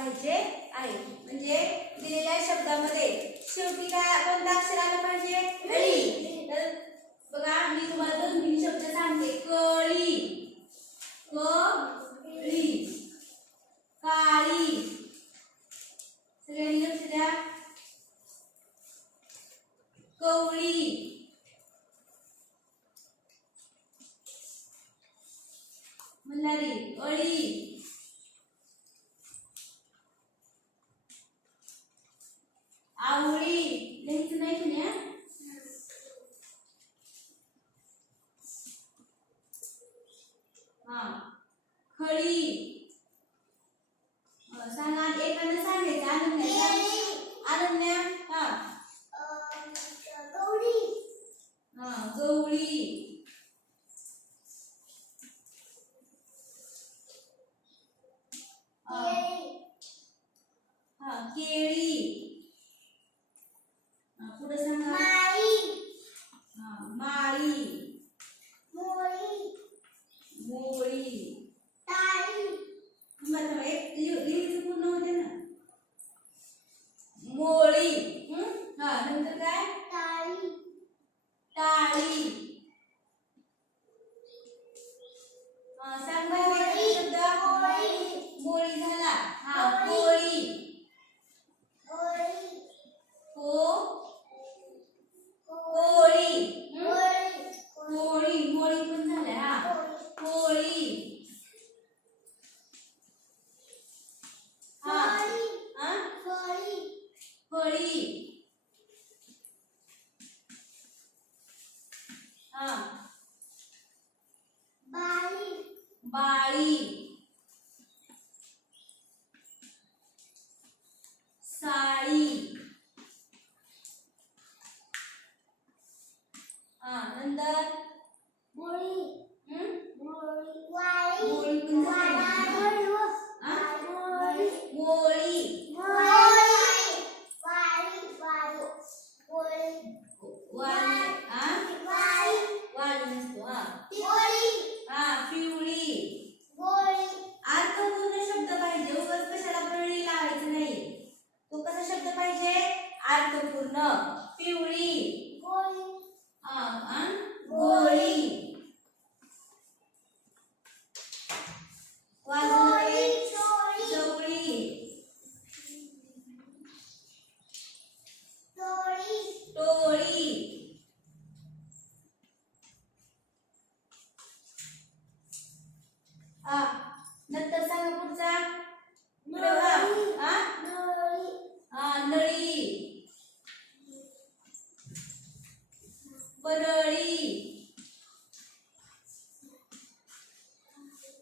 पाहिजे आहे. म्हणजे दिलेल्या शब्दामध्ये शेवटी काय कोणतं अक्षर आलं पाहिजे? अळी तर बघा, मी तुम्हाला दोन तीन शब्द सांगते. कळी. कळी. काळी. सगळ्यांनी लक्ष द्या. कवळी. मल्हारी अळी हा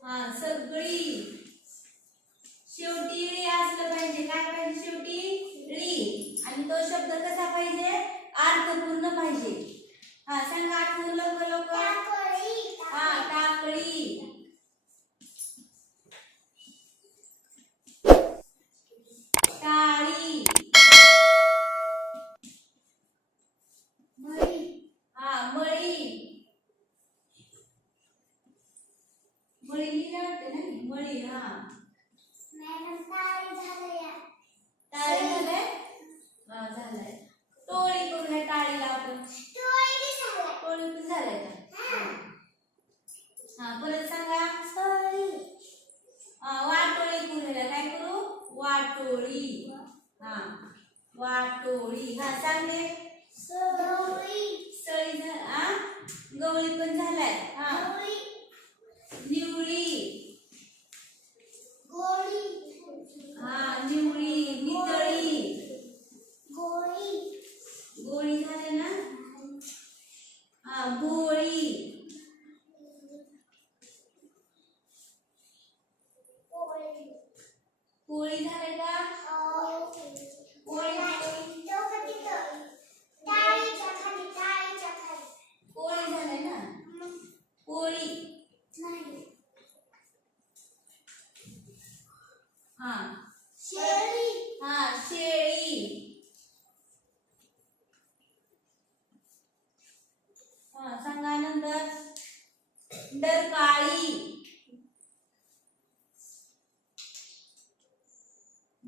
हा सगळी. शेवटी री असलं पाहिजे. काय पाहिजे शेवटी? री. आणि तो शब्द कसा पाहिजे? अर्थपूर्ण पाहिजे. हा सांगा आठवून लवकर लवकर. हा टाकळी. टाळी. वाटोळी हा सांगते सळी हा गवळी पण झालाय, हा. निवळी. हा, निवळी, नितळी. गोळी झाले ना? हा, गोळी. पोळी झाले का?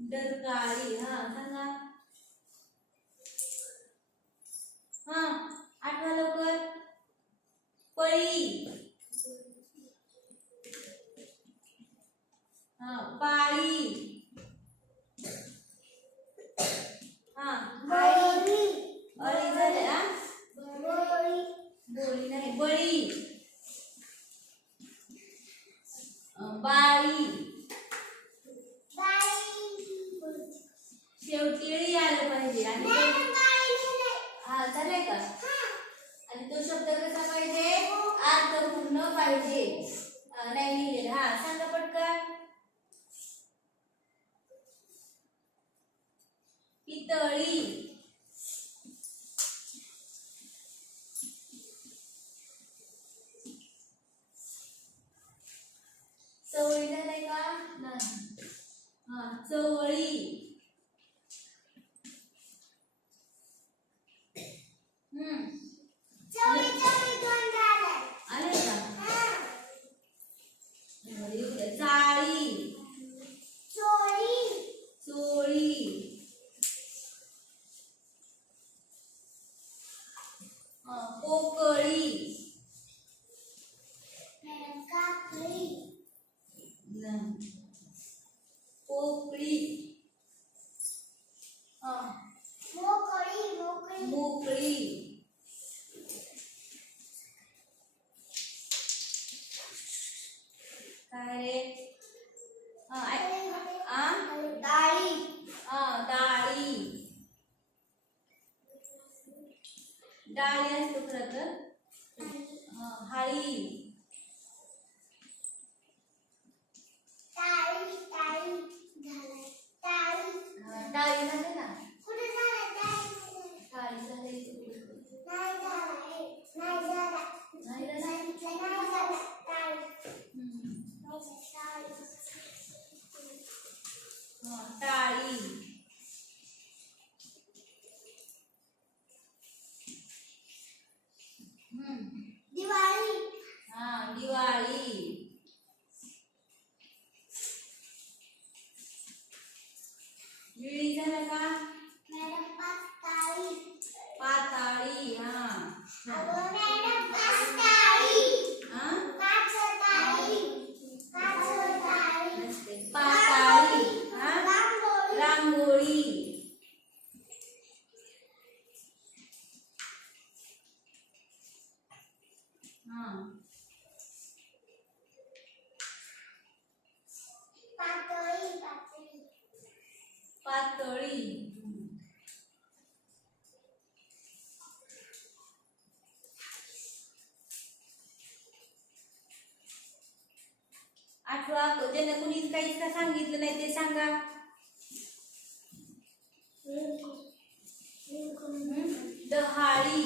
डरकाळी हा सांगा. हा आठवा लवकर. पळी. हा पाळी. हा अळी झाले बोळी. नाही बळी. बाळी. Chori. Hmm. Chori chori con ra đây. À đây rồi. À. Rồi cái Chori. Chori. Chori. Ờ, Pokori. Pokori. Pokori. Mokdi हाँ। मोकड़ी मोकड़ी मोकड़ी कारे हाँ आम दाढ़ी। हाँ दाढ़ी। डाळी असतो खरं तर हाळी अठरा ज्यांना कुणी काहीच का सांगितलं नाही ते सांगा दहाळी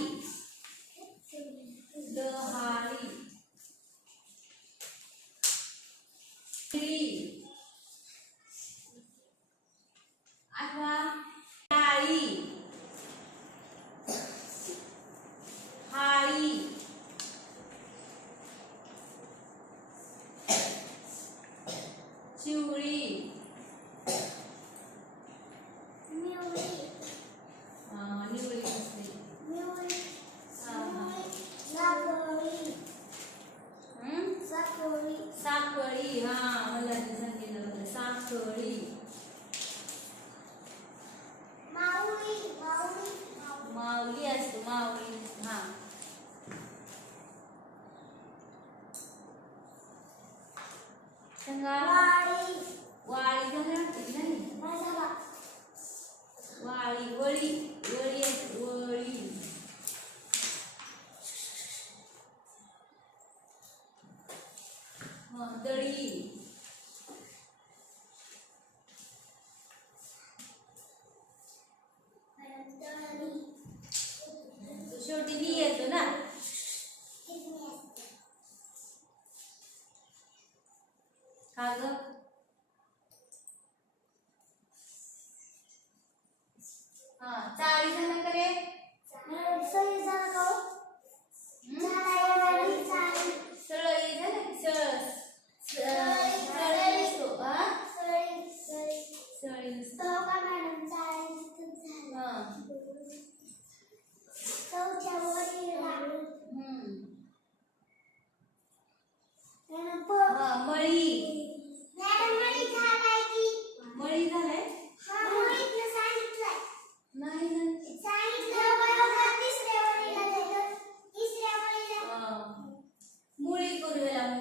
மூளி கொருவலம்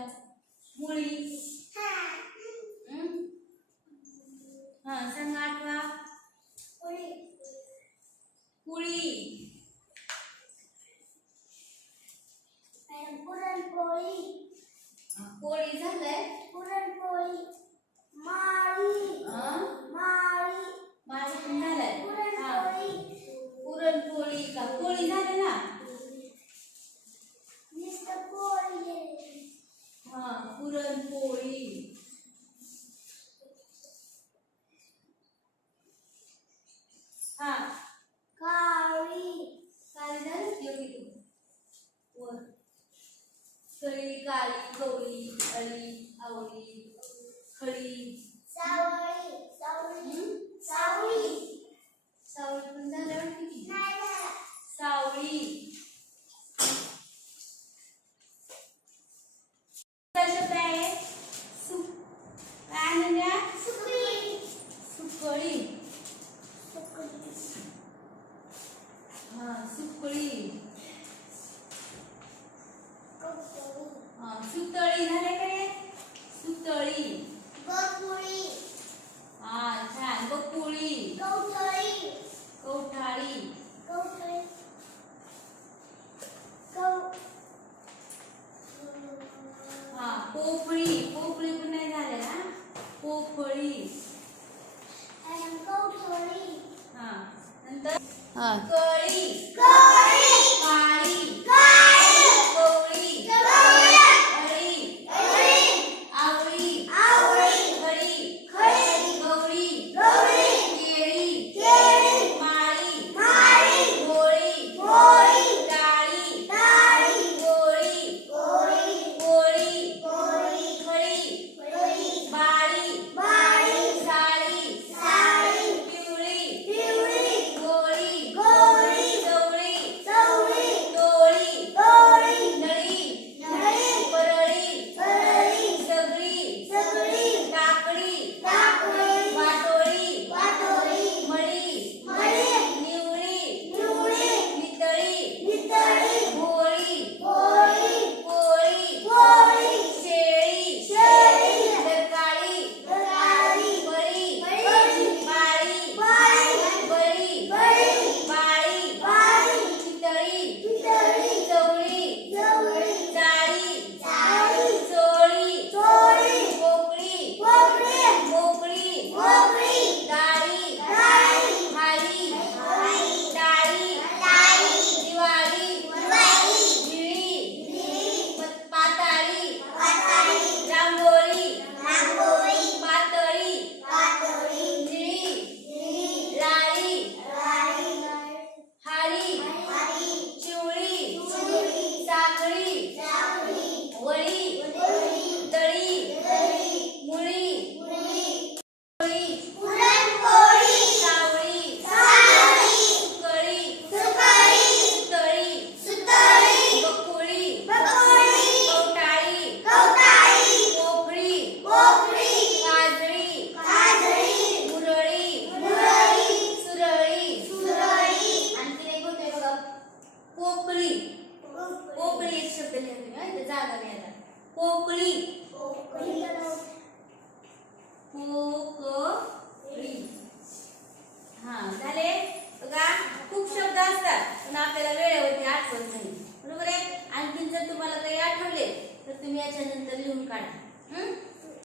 மூளி. ಸಂಘ